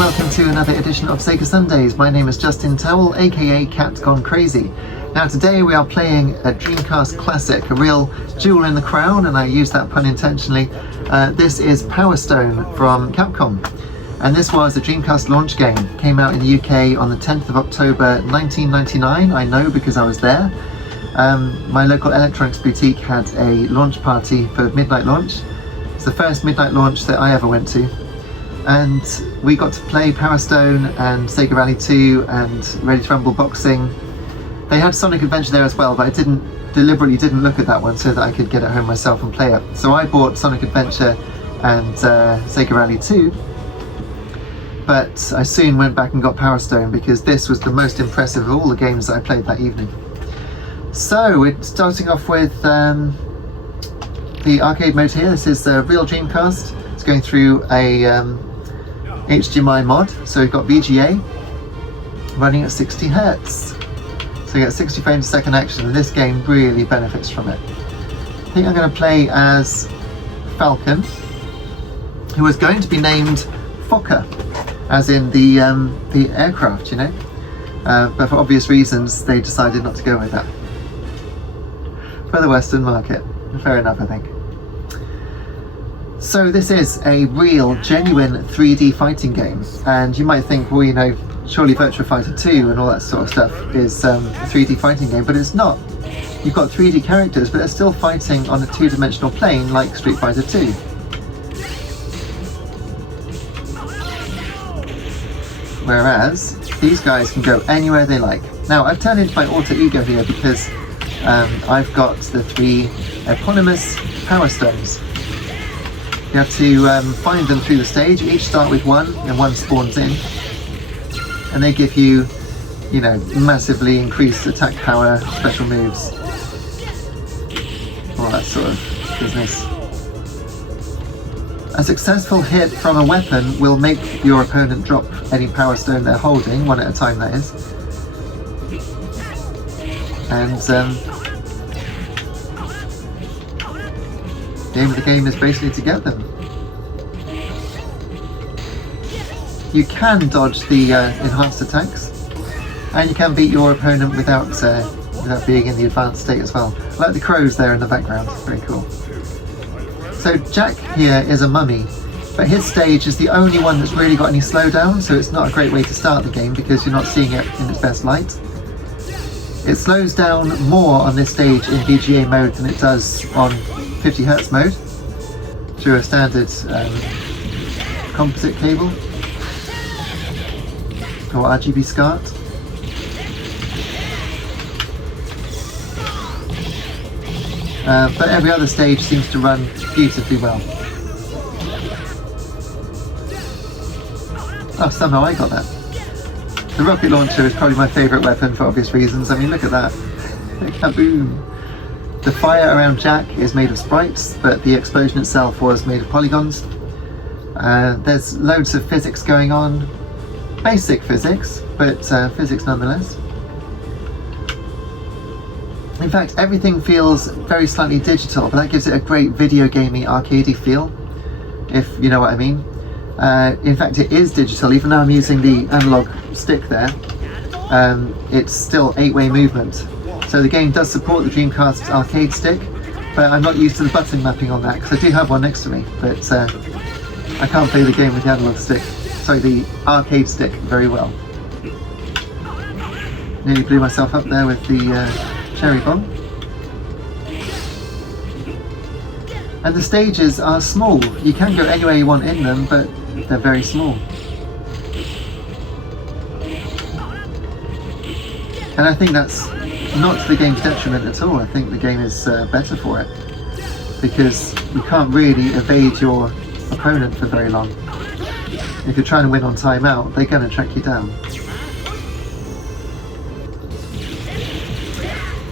welcome to another edition of Sega Sundays. My name is Justin Towell, aka Cat Gone Crazy. Now today we are playing a Dreamcast classic, a real jewel in the crown, and I use that pun intentionally. This is Power Stone from Capcom, and this was the Dreamcast launch game. Came out in the UK on the 10th of October 1999, I know because I was there. My local electronics boutique had a launch party for midnight launch. It's the first midnight launch that I ever went to. And we got to play Power Stone and Sega Rally 2 and Ready to Rumble Boxing. They had Sonic Adventure there as well, but I deliberately didn't look at that one so that I could get it home myself and play it. So I bought Sonic Adventure and Sega Rally 2, but I soon went back and got Power Stone because this was the most impressive of all the games that I played that evening. So we're starting off with the arcade mode here. This is the real Dreamcast. It's going through a HDMI mod, so we've got VGA running at 60 Hz. So you get 60 frames a second action, and this game really benefits from it. I think I'm going to play as Falcon, who was going to be named Fokker, as in the aircraft, you know. But for obvious reasons, they decided not to go with that. For the Western market. Fair enough, I think. So this is a real, genuine 3D fighting game, and you might think, well, you know, surely Virtua Fighter 2 and all that sort of stuff is a 3D fighting game, but it's not. You've got 3D characters, but they're still fighting on a two-dimensional plane like Street Fighter 2. Whereas these guys can go anywhere they like. Now I've turned into my alter ego here because I've got the 3 eponymous Power Stones. You have to find them through the stage. Each start with one, and one spawns in, and they give you, you know, massively increased attack power, special moves, all that sort of business. A successful hit from a weapon will make your opponent drop any Power Stone they're holding, one at a time that is. And the aim of the game is basically to get them. You can dodge the enhanced attacks, and you can beat your opponent without being in the advanced state as well. I like the crows there in the background, very cool. So Jack here is a mummy, but his stage is the only one that's really got any slowdown, so it's not a great way to start the game because you're not seeing it in its best light. It slows down more on this stage in VGA mode than it does on 50 Hz mode through a standard composite cable or RGB SCART. But every other stage seems to run beautifully well. Oh, somehow I got that. The rocket launcher is probably my favourite weapon for obvious reasons. I mean, look at that. Kaboom! The fire around Jack is made of sprites, but the explosion itself was made of polygons. There's loads of physics going on. Basic physics, but physics nonetheless. In fact, everything feels very slightly digital, but that gives it a great video gamey, arcadey feel, if you know what I mean. In fact, it is digital, even though I'm using the analog stick there. It's still 8-way movement. So the game does support the Dreamcast arcade stick, but I'm not used to the button mapping on that because I do have one next to me, but I can't play the game with the analog stick, sorry, the arcade stick very well. Nearly blew myself up there with the cherry bomb. And the stages are small. You can go anywhere you want in them, but they're very small. And I think that's not to the game's detriment at all. I think the game is better for it because you can't really evade your opponent for very long. If you're trying to win on timeout, they're going to track you down.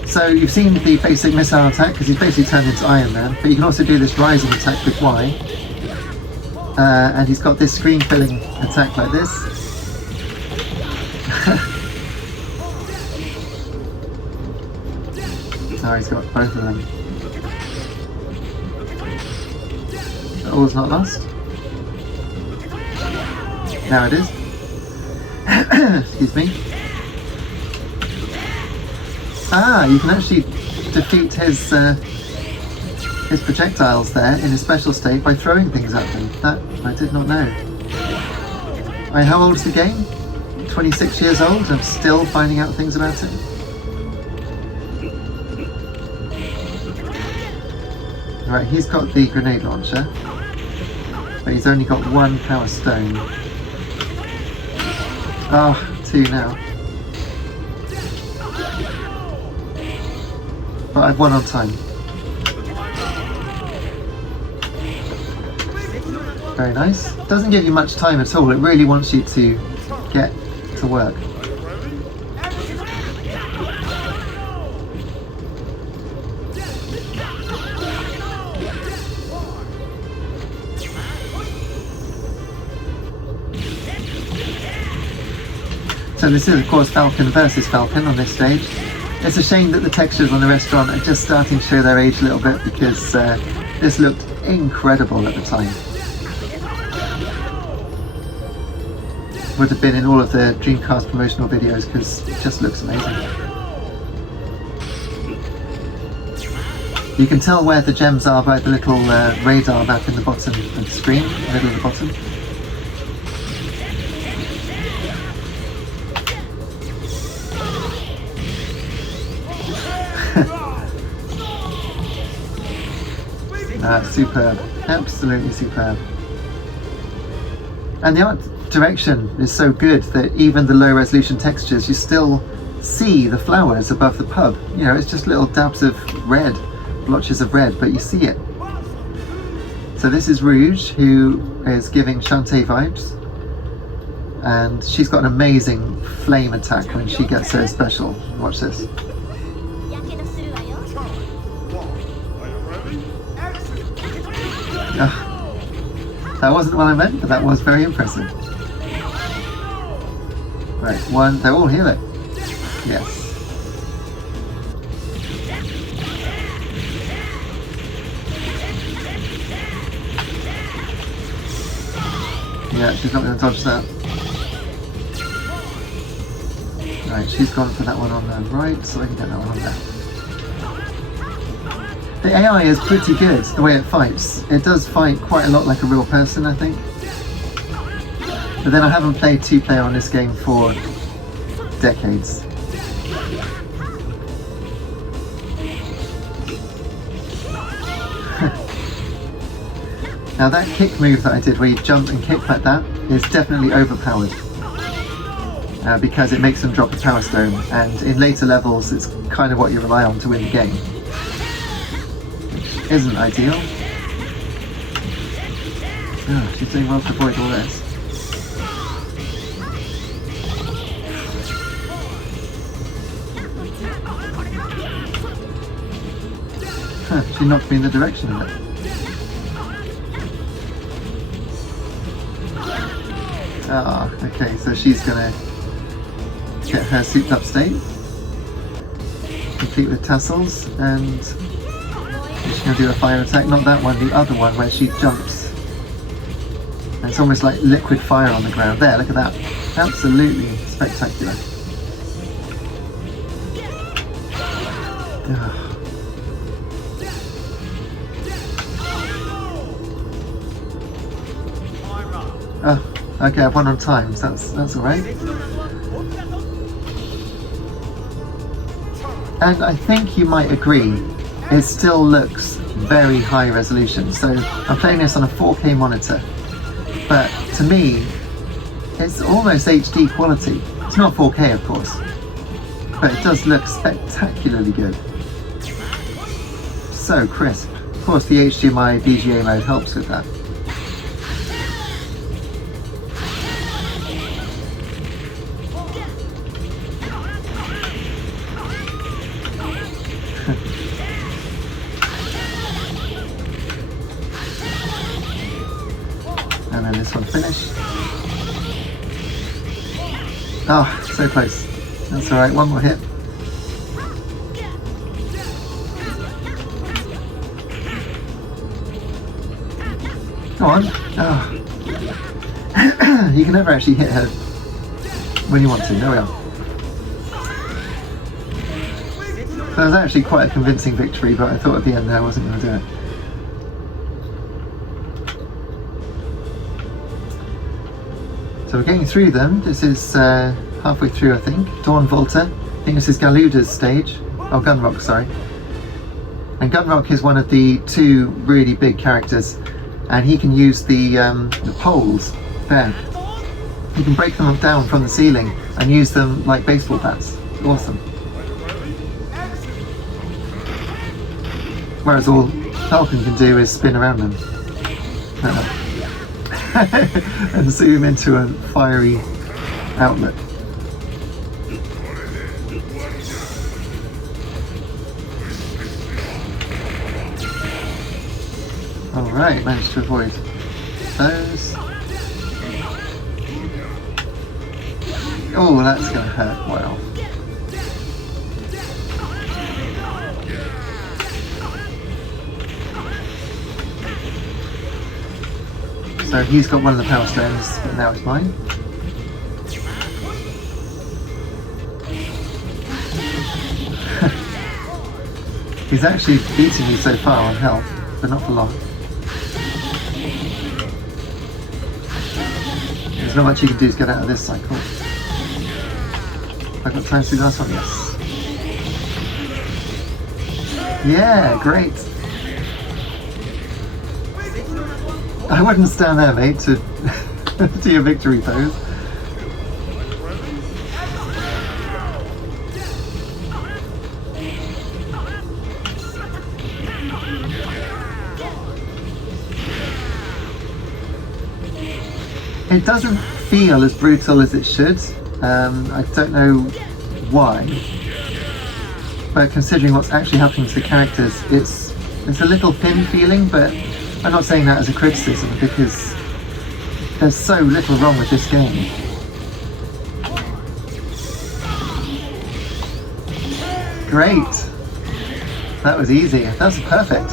So you've seen the basic missile attack because he's basically turned into Iron Man, but you can also do this rising attack with Y. And he's got this screen filling attack like this. Oh, he's got both of them. All's not lost. Now it is. Excuse me. Ah, you can actually defeat his projectiles there in his special state by throwing things at them. That I did not know. How old is the game? 26 years old. I'm still finding out things about it. Right, he's got the grenade launcher, but he's only got one power stone. Ah, 2 now. But I've won on time. Very nice. Doesn't give you much time at all. It really wants you to get to work. So this is of course Falcon versus Falcon on this stage. It's a shame that the textures on the restaurant are just starting to show their age a little bit, because this looked incredible at the time. Would have been in all of the Dreamcast promotional videos, because it just looks amazing. You can tell where the gems are by the little radar map in the bottom of the screen, middle of the bottom. Superb, absolutely superb. And the art direction is so good that even the low resolution textures, you still see the flowers above the pub. You know, it's just little dabs of red, blotches of red, but you see it. So this is Rouge, who is giving Shantae vibes, and she's got an amazing flame attack when she gets her special. Watch this. That wasn't what I meant, but that was very impressive. Right, one, they're all healing. Yes. Yeah, she's not going to dodge that. Right, she's gone for that one on the right, so I can get that one on there. The AI is pretty good, the way it fights. It does fight quite a lot like a real person, I think. But then I haven't played 2-player on this game for decades. Now that kick move that I did, where you jump and kick like that, is definitely overpowered. Because it makes them drop a power stone, and in later levels it's kind of what you rely on to win the game. Isn't ideal. Oh, she's doing well to avoid all this. Huh, she knocked me in the direction of it. Ah, okay, so she's gonna get her souped up state, complete with tassels, and she's going to do a fire attack, not that one, the other one where she jumps. And it's almost like liquid fire on the ground. There, look at that. Absolutely spectacular. Oh, okay, I've won on time, so that's alright. And I think you might agree, it still looks very high resolution. So I'm playing this on a 4K monitor, but to me it's almost HD quality. It's not 4K of course, but it does look spectacularly good. So crisp. Of course the HDMI VGA mode helps with that. And then this one finished. Oh, so close. That's alright, one more hit. Come on. Oh. You can never actually hit her when you want to. There we are. That was actually quite a convincing victory, but I thought at the end there I wasn't going to do it. So we're getting through them. This is halfway through, I think. Dawn Volta. I think this is Galuda's stage. Oh, Gunrock, sorry. And Gunrock is one of the two really big characters, and he can use the poles there. He can break them down from the ceiling and use them like baseball bats. Awesome. Whereas all Falcon can do is spin around them. And zoom into a fiery outlet. Alright, managed to avoid those. Oh, that's going to hurt. Wow. So he's got one of the power stones, but now it's mine. He's actually beating me so far on health, but not for long. There's not much you can do to get out of this cycle. I've got time to do the last one, yes. Yeah, great. I wouldn't stand there, mate, to do your victory pose. It doesn't feel as brutal as it should. I don't know why, but considering what's actually happening to the characters, it's a little thin feeling, but I'm not saying that as a criticism because there's so little wrong with this game. Great! That was easy. That was perfect.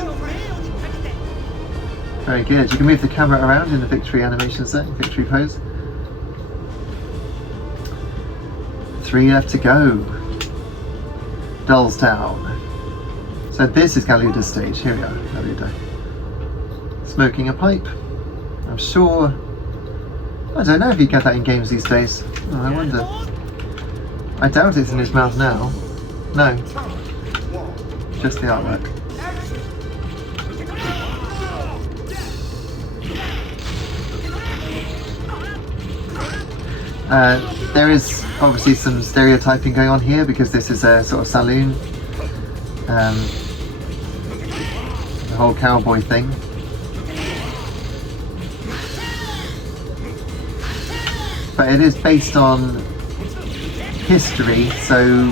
Very good. You can move the camera around in the victory animation set, victory pose. 3 left to go. Doll's Town. So this is Galuda's stage. Here we are, Galuda. Smoking a pipe. I'm sure... I don't know if you get that in games these days. Oh, I wonder. I doubt it's in his mouth now. No. Just the artwork. There is obviously some stereotyping going on here because this is a sort of saloon. The whole cowboy thing. But it is based on history, so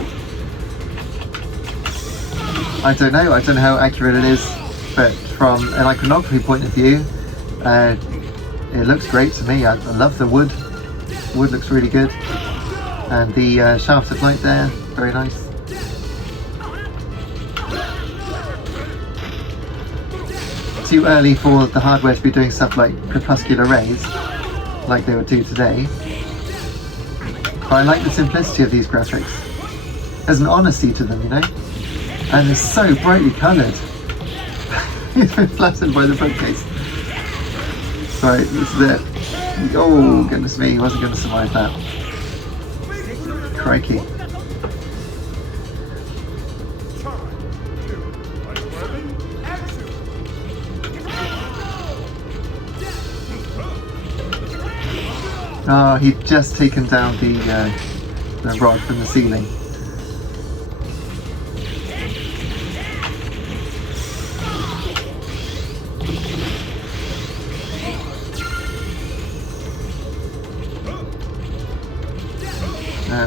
I don't know how accurate it is, but from an iconography point of view, it looks great to me. I love the wood. The wood looks really good, and the shaft of light there, very nice. Too early for the hardware to be doing stuff like crepuscular rays, like they would do today. But I like the simplicity of these graphics. There's an honesty to them, you know? And they're so brightly coloured. It's been flattened by the bookcase. Right, this is it. Oh, goodness me, he wasn't going to survive that. Crikey. Oh, he'd just taken down the rod from the ceiling.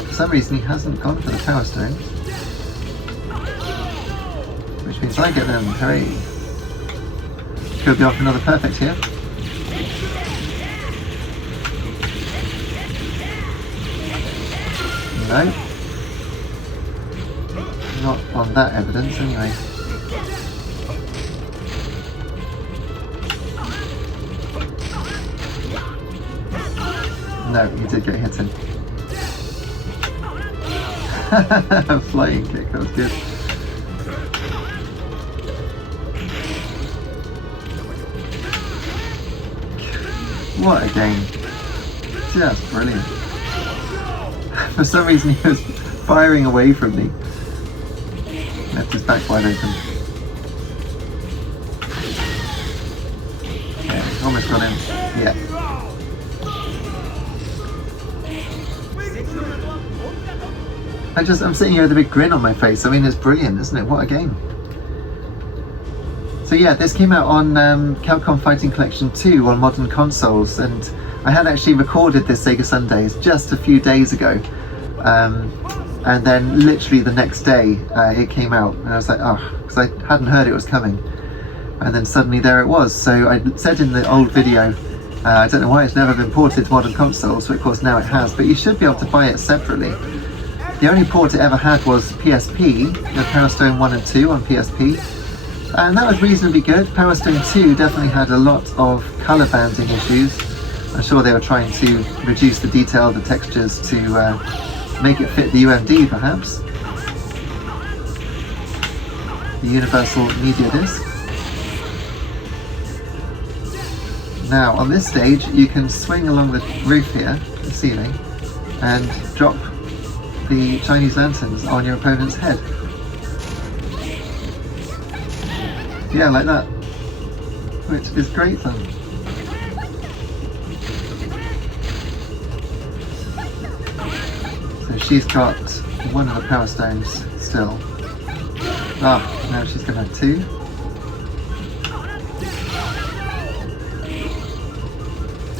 For some reason he hasn't gone for the power stone, which means I get them. Hooray! Could be off another perfect here. No. Not on that evidence, anyway. No, he did get hit in. Flying kick, that was good. What a game. Just brilliant. For some reason he was firing away from me. Left his back wide open. Okay, almost got him. Yeah. I'm sitting here with a big grin on my face. I mean, it's brilliant, isn't it? What a game. So yeah, this came out on Capcom Fighting Collection 2 on modern consoles, and I had actually recorded this Sega Sundays just a few days ago. And then literally the next day it came out, and I was like, oh, because I hadn't heard it was coming. And then suddenly there it was. So I said in the old video, I don't know why it's never been ported to modern consoles, but of course now it has, but you should be able to buy it separately. The only port it ever had was PSP, the Power Stone 1 and 2 on PSP, and that was reasonably good. Power Stone 2 definitely had a lot of colour banding issues. I'm sure they were trying to reduce the detail of the textures to make it fit the UMD perhaps. The Universal Media Disc. Now on this stage you can swing along the roof here, the ceiling, and drop the Chinese lanterns on your opponent's head. Yeah, like that. Which is great fun. So she's got one of the Power Stones still. Ah, now she's going to have two.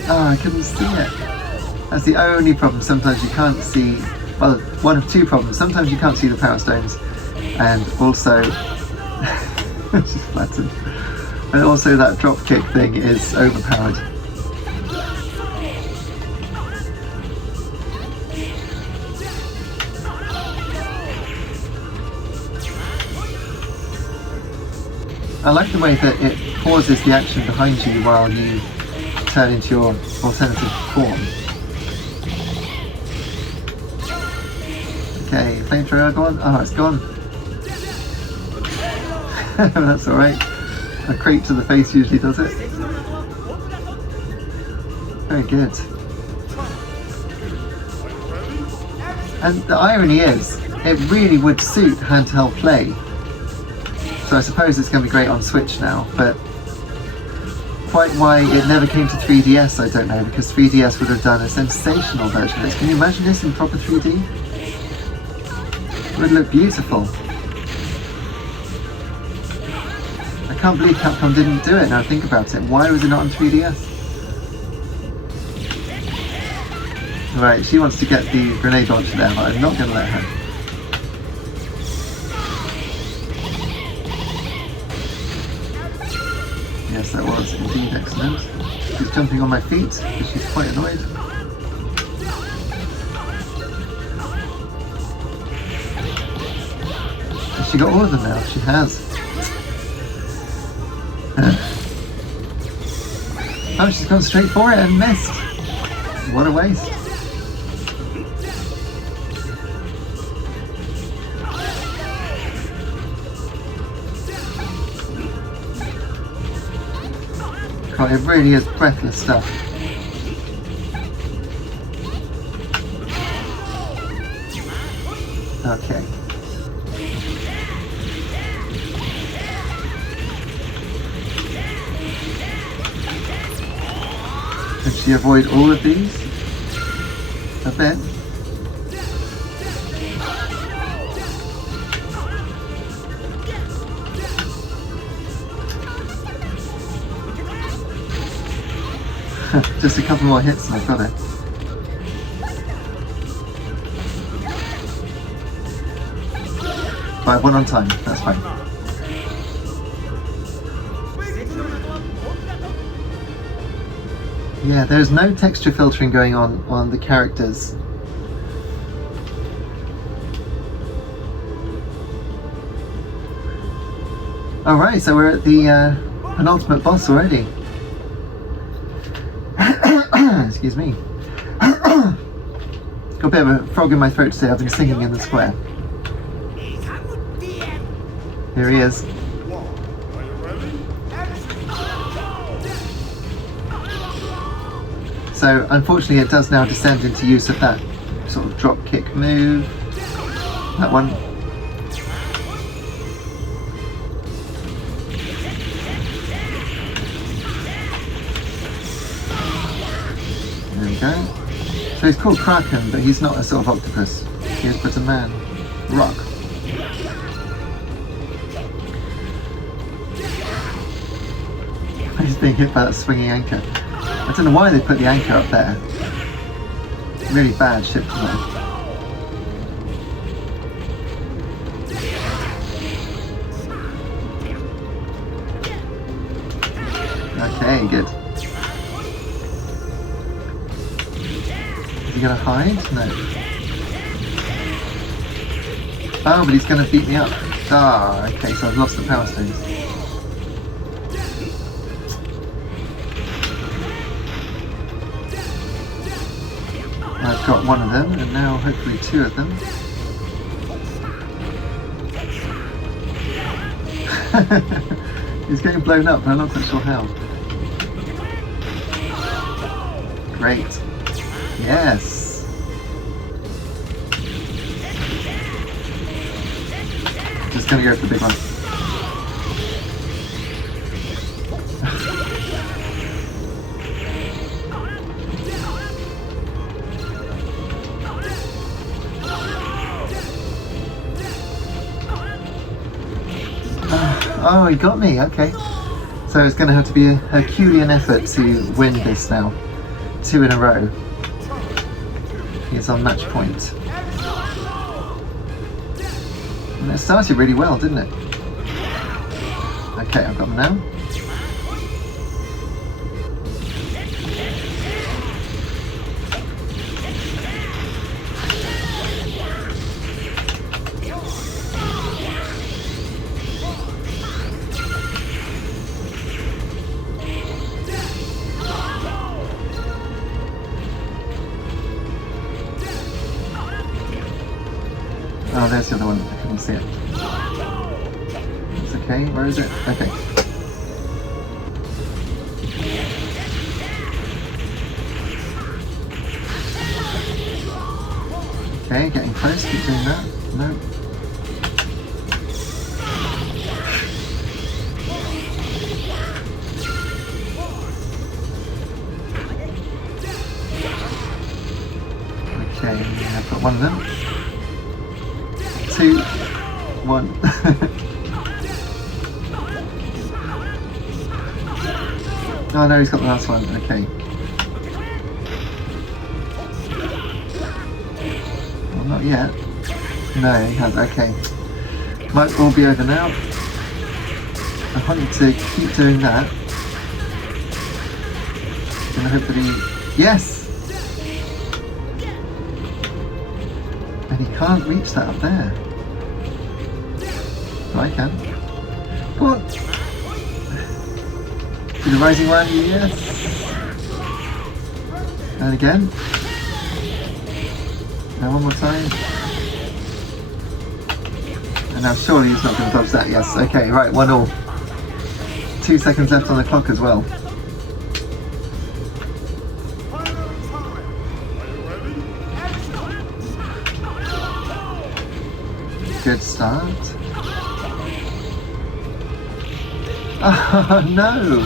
Ah, I couldn't see it. That's the only problem. Sometimes you can't see, well, one of two problems. Sometimes you can't see the Power Stones, and also she's flattened. And also that drop kick thing is overpowered. I like the way that it pauses the action behind you while you turn into your alternative form. Okay, flamethrower gone? Oh, it's gone. That's alright. A creep to the face usually does it. Very good. And the irony is, it really would suit handheld play. So I suppose it's going to be great on Switch now, but quite why it never came to 3DS I don't know, because 3DS would have done a sensational version of this. Can you imagine this in proper 3D? It would look beautiful. I can't believe Capcom didn't do it now I think about it. Why was it not on 3DS? Right, she wants to get the grenade launcher there, but I'm not going to let her. Yes, that was indeed excellent. She's jumping on my feet because she's quite annoyed. Has she got all of them now? She has. Oh, she's gone straight for it and missed. What a waste. God, it really is breathless stuff. Okay. Can she avoid all of these? A bit. Just a couple more hits and I've got it. Right, one on time, that's fine. Yeah, there's no texture filtering going on the characters. Alright, so we're at the penultimate boss already. Excuse me. Got a bit of a frog in my throat today. I've been singing in the square. Here he is. So unfortunately it does now descend into use of that sort of drop kick move. That one. There we go. So he's called Kraken, but he's not a sort of octopus. He is but a man. Rock. He's being hit by that swinging anchor. I don't know why they put the anchor up there. Really bad ship design. Okay, good. Is he gonna hide? No. Oh, but he's gonna beat me up. Ah, okay, so I've lost the power stones. I've got one of them, and now hopefully two of them. He's getting blown up, but I'm not quite sure how. Great. Yes. Just gonna go for the big one. Oh, he got me, okay. So it's going to have to be a Herculean effort to win this now. 2 in a row. He's on match point. And it started really well, didn't it? Okay, I've got him now. Oh, there's the other one. I couldn't see it. It's okay. Where is it? Okay. Okay, getting close. Keep doing that. No. Okay, I've got one of them. 2, 1. Oh no, he's got the last one. Okay. Well, not yet. No, he has. Okay. Might all be over now. I want you to keep doing that. And hopefully, yes. And he can't reach that up there. But I can. Come on. To the rising one, yes. And again. Now one more time. And now surely he's not going to dodge that, yes. Okay, right, 1-1. 2 seconds left on the clock as well. Good start. Oh no!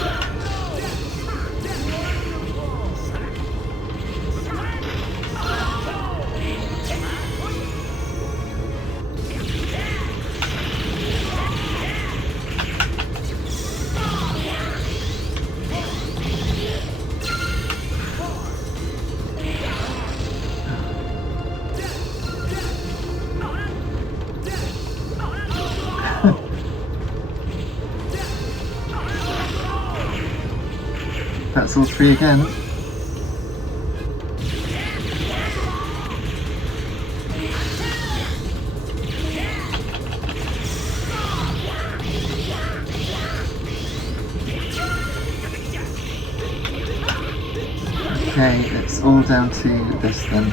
That's all 3 again. Okay, it's all down to this then.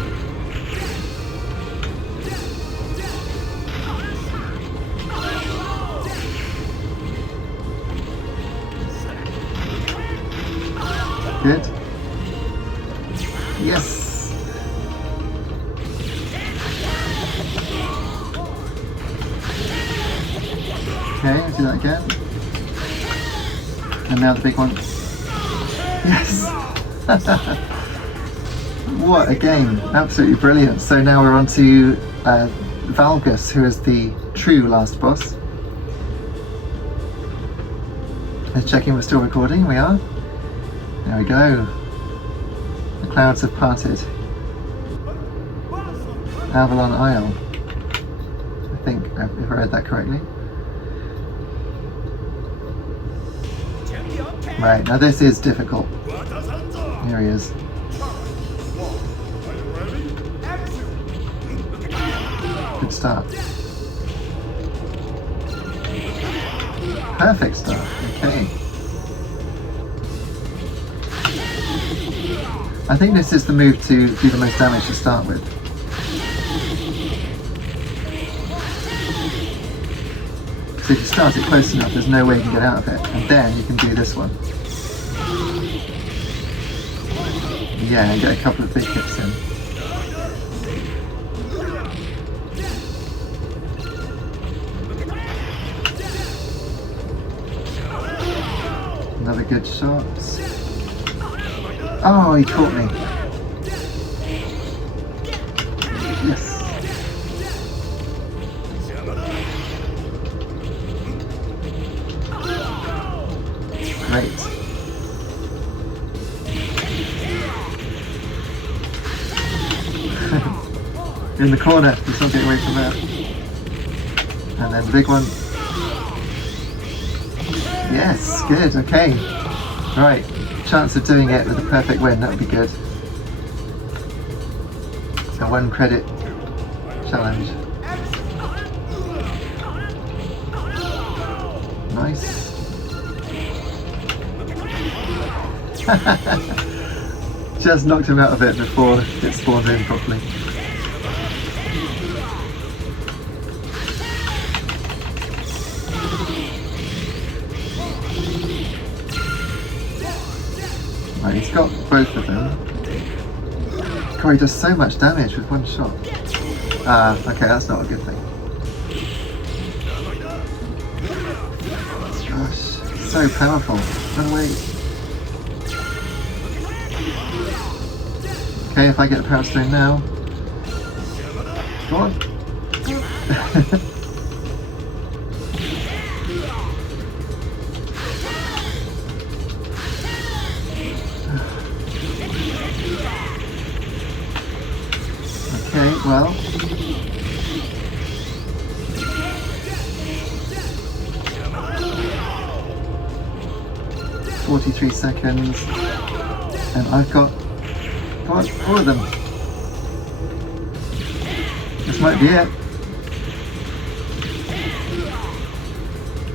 Good. Yes. Okay, do that again. And now the big one. Yes. What a game. Absolutely brilliant. So now we're on to Valgus, who is the true last boss. Let's check in, we're still recording. We are. There we go. The clouds have parted. Avalon Isle. I think, if I read that correctly. Right, now this is difficult. Here he is. Good start. Perfect start. Okay. I think this is the move to do the most damage to start with. So if you start it close enough, there's no way you can get out of it. And then you can do this one. Yeah, and get a couple of big hits in. Another good shot. Oh, he caught me. Yes. Great. In the corner, let's not get away from that. And then the big one. Yes, good, okay. Right, chance of doing it with a perfect win, that would be good. A 1 credit challenge. Nice. Just knocked him out of it before it spawned in properly. Right, he's got both of them. God, he does so much damage with one shot. Okay, that's not a good thing. Gosh, so powerful. Run away. Okay, if I get the Power Stone now. Go on. Okay, well. "43 seconds. And I've got all of them. This might be it.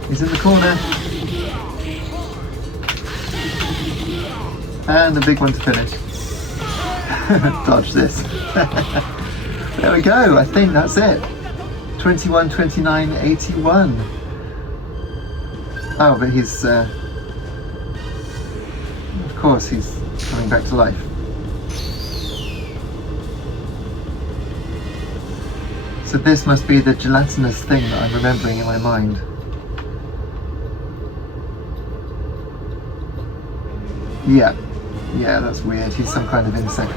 He's in the corner. And the big one to finish. Dodge this. There we go, I think that's it. 21, 29, 81. Oh, but he's, of course, he's coming back to life. So this must be the gelatinous thing that I'm remembering in my mind. Yeah, that's weird. He's some kind of insect.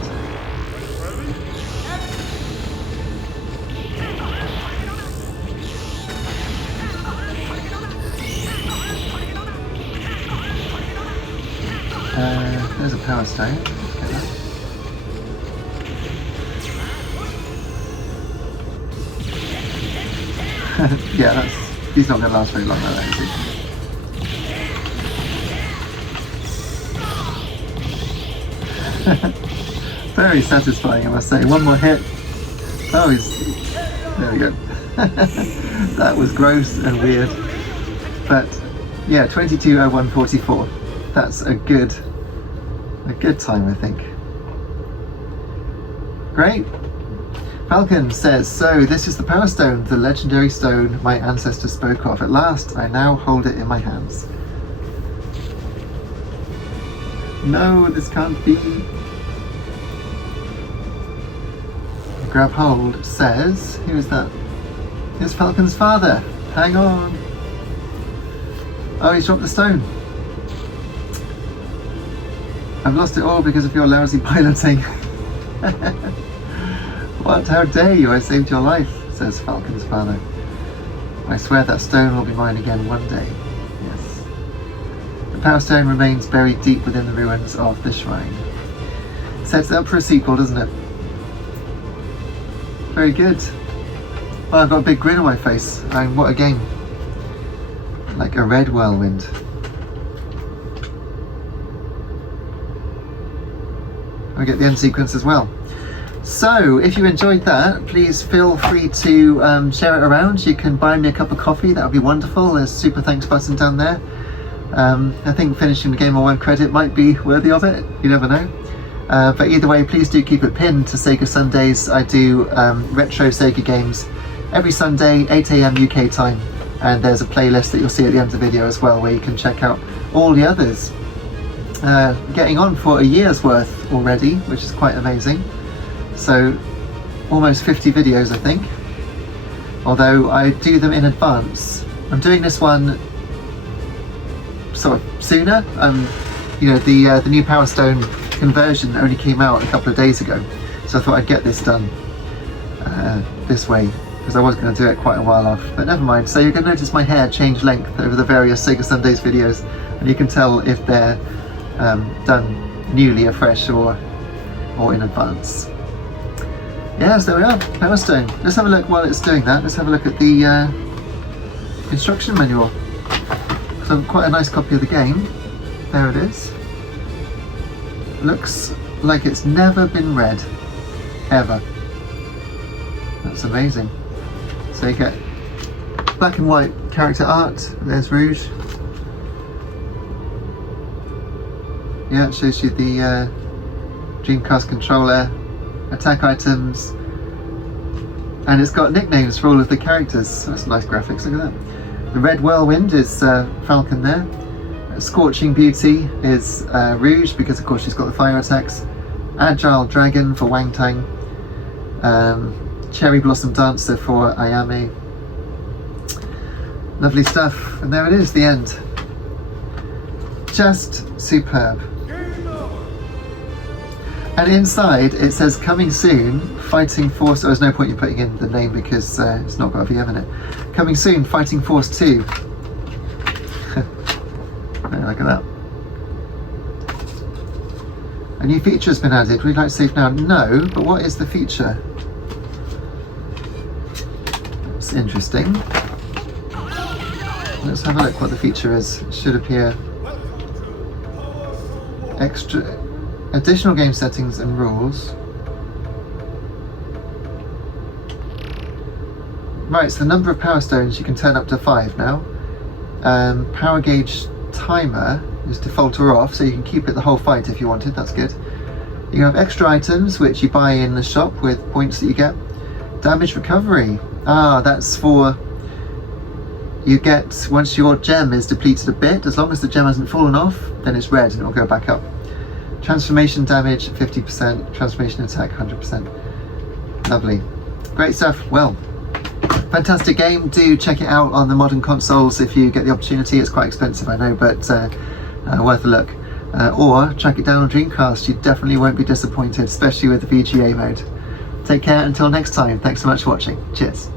There's a Power Stone. Yeah, he's not going to last very long, though, is he? Very satisfying, I must say. One more hit. Oh, there we go. That was gross and weird. But yeah, 22:01:44. That's a good time, I think. Great. Falcon says, "So this is the Power Stone, the legendary stone my ancestors spoke of. At last, I now hold it in my hands." No, this can't be. Grab hold says, who is that? It's Falcon's father. Hang on. Oh, he's dropped the stone. I've lost it all because of your lousy piloting. What? How dare you? I saved your life, says Falcon's father. I swear that stone will be mine again one day. Yes. The power stone remains buried deep within the ruins of the shrine. Sets it up for a sequel, doesn't it? Very good. Well, I've got a big grin on my face. What a game. Like a red whirlwind. I get the end sequence as well. So, if you enjoyed that, please feel free to share it around. You can buy me a cup of coffee, that would be wonderful. There's a super thanks button down there. I think finishing the game on 1 credit might be worthy of it, you never know. But either way, please do keep it pinned to Sega Sundays. I do retro Sega games every Sunday, 8 AM UK time. And there's a playlist that you'll see at the end of the video as well, where you can check out all the others. Getting on for a year's worth already, which is quite amazing. So almost 50 videos, I think, although I do them in advance. I'm doing this one sort of sooner. You know, the new Power Stone conversion only came out a couple of days ago, so I thought I'd get this done this way, because I was going to do it quite a while off, but never mind. So you're going to notice my hair change length over the various Sega Sundays videos, and you can tell if they're done newly, afresh, or in advance. Yes, there we are, Power Stone. Let's have a look while it's doing that. Let's have a look at the instruction manual. So quite a nice copy of the game. There it is. Looks like it's never been read, ever. That's amazing. So you get black and white character art. There's Rouge. Yeah, it shows you the Dreamcast controller, attack items, and it's got nicknames for all of the characters. That's nice graphics, look at that. The red whirlwind is Falcon there. Scorching Beauty is Rouge, because of course she's got the fire attacks. Agile Dragon for Wang Tang. Cherry Blossom Dancer for Ayame. Lovely stuff, and there it is, the end. Just superb. And inside it says coming soon, Fighting Force. Oh, there's no point in putting in the name because it's not got a VM in it. Coming soon, Fighting Force 2. Look at that. A new feature has been added. Would you like to save now? No, but what is the feature? It's interesting. Let's have a look what the feature is. It should appear. Extra. Additional game settings and rules. Right, so the number of power stones you can turn up to 5 now. Power gauge timer is default or off, so you can keep it the whole fight if you wanted. That's good. You can have extra items which you buy in the shop with points that you get. Damage recovery. Ah, that's for you get once your gem is depleted a bit. As long as the gem hasn't fallen off, then it's red and it'll go back up. Transformation damage 50%, transformation attack 100%. Lovely. Great stuff. Well, fantastic game. Do check it out on the modern consoles if you get the opportunity. It's quite expensive, I know, but worth a look. Or track it down on Dreamcast. You definitely won't be disappointed, especially with the VGA mode. Take care until next time. Thanks so much for watching. Cheers.